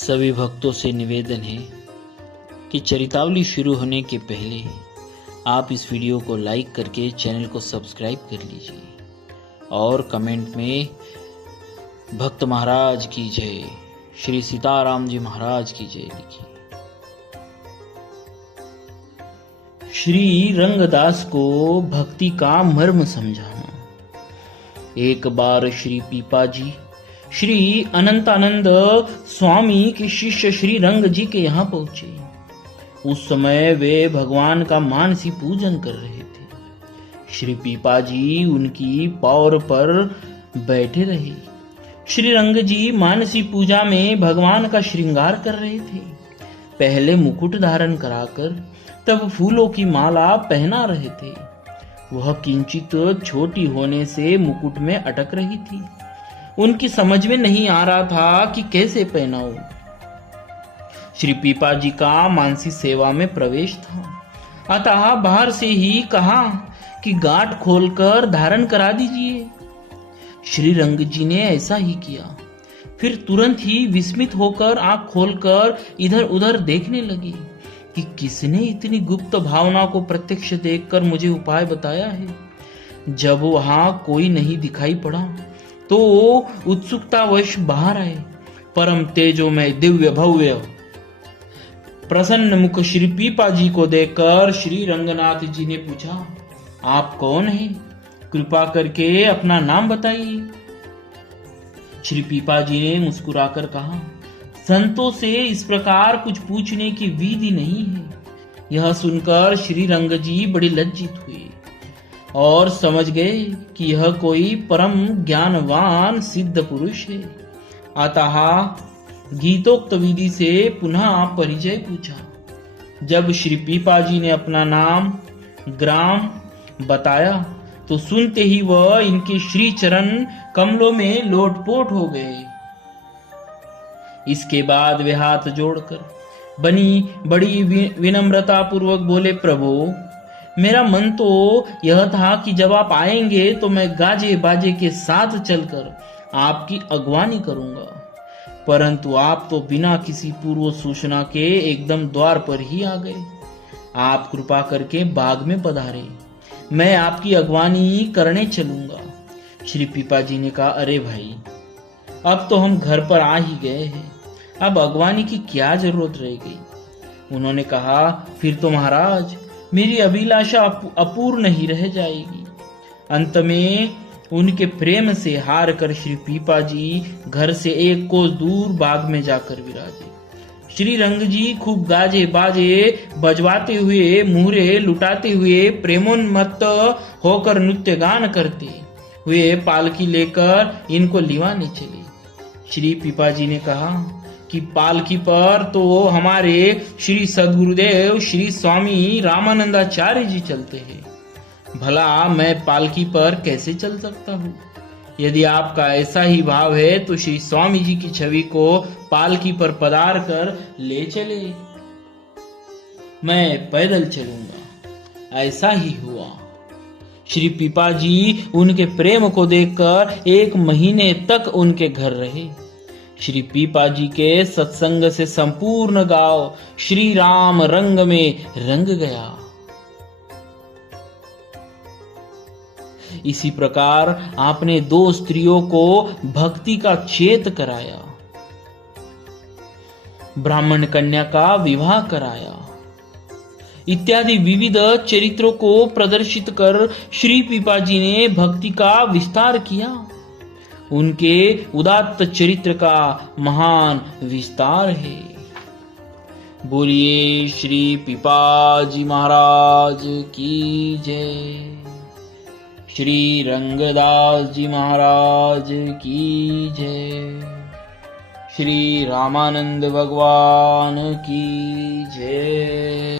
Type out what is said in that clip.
सभी भक्तों से निवेदन है कि चरितावली शुरू होने के पहले आप इस वीडियो को लाइक करके चैनल को सब्सक्राइब कर लीजिए और कमेंट में भक्त महाराज की जय, श्री सीताराम जी महाराज की जय लिखिए। श्री रंगदास को भक्ति का मर्म समझाना। एक बार श्री पीपा जी श्री अनंतानंद स्वामी के शिष्य श्री रंग जी के यहाँ पहुंचे। उस समय वे भगवान का मानसी पूजन कर रहे थे। श्री पीपा जी उनकी पौर पर बैठे रहे। श्री रंग जी मानसी पूजा में भगवान का श्रृंगार कर रहे थे। पहले मुकुट धारण कराकर तब फूलों की माला पहना रहे थे। वह किंचित छोटी होने से मुकुट में अटक रही थी। उनकी समझ में नहीं आ रहा था कि कैसे पहनाऊं। श्री पीपा जी का मानसी सेवा में प्रवेश था, अतः बाहर से ही कहा कि गांठ खोलकर धारण करा दीजिए। श्री रंग जी ने ऐसा ही किया। फिर तुरंत ही विस्मित होकर आंख खोलकर इधर उधर देखने लगी कि किसने इतनी गुप्त भावना को प्रत्यक्ष देखकर मुझे उपाय बताया है। जब वहां कोई नहीं दिखाई पड़ा तो उत्सुकतावश बाहर आए। परम तेजोमय दिव्य भव्य प्रसन्न मुख श्री पीपा जी को देखकर श्री रंगनाथ जी ने पूछा, आप कौन हैं? कृपा करके अपना नाम बताइए। श्री पीपा जी ने मुस्कुराकर कहा, संतों से इस प्रकार कुछ पूछने की विधि नहीं है। यह सुनकर श्री रंग जी बड़ी लज्जित हुए और समझ गए कि यह कोई परम ज्ञानवान सिद्ध पुरुष है। अतः गीतोक्त विधि से पुनः परिचय पूछा। जब श्री पीपा जी ने अपना नाम ग्राम बताया तो सुनते ही वह इनके श्री चरण कमलों में लोटपोट हो गए। इसके बाद वे हाथ जोड़कर बड़ी विनम्रता पूर्वक बोले, प्रभु मेरा मन तो यह था कि जब आप आएंगे तो मैं गाजे बाजे के साथ चलकर आपकी अगवानी करूंगा, परंतु आप तो बिना किसी पूर्व सूचना के एकदम द्वार पर ही आ गए। आप कृपा करके बाग में पधारे, मैं आपकी अगवानी करने चलूंगा। श्री पीपा जी ने कहा, अरे भाई, अब तो हम घर पर आ ही गए हैं, अब अगवानी की क्या जरूरत रह गई। उन्होंने कहा, फिर तो महाराज मेरी अभिलाषा अपूर्ण ही रह जाएगी। अंत में उनके प्रेम से हार कर श्री पीपा जी घर से एक कोस दूर बाग में जाकर विराजे। श्री रंग जी खूब गाजे बाजे बजवाते हुए, मुहरे लुटाते हुए, प्रेमोन्मत्त होकर नृत्य गान करते हुए पालकी लेकर इनको लिवाने चले। श्री पीपा जी ने कहा कि पालकी पर तो हमारे श्री सद्गुरुदेव श्री स्वामी रामानंदाचार्य जी चलते हैं, भला मैं पालकी पर कैसे चल सकता हूँ? यदि आपका ऐसा ही भाव है तो श्री स्वामी जी की छवि को पालकी पर पधार कर ले चले, मैं पैदल चलूंगा। ऐसा ही हुआ। श्री पीपा जी उनके प्रेम को देखकर 1 महीने तक उनके घर रहे। श्री पीपा जी के सत्संग से संपूर्ण गांव श्री राम रंग में रंग गया। इसी प्रकार आपने 2 स्त्रियों को भक्ति का चेत कराया, ब्राह्मण कन्या का विवाह कराया, इत्यादि विविध चरित्रों को प्रदर्शित कर श्री पीपा जी ने भक्ति का विस्तार किया। उनके उदात्त चरित्र का महान विस्तार है। बोलिए श्री पीपा जी महाराज की जय, श्री रंगदास जी महाराज की जय, श्री रामानंद भगवान की जय।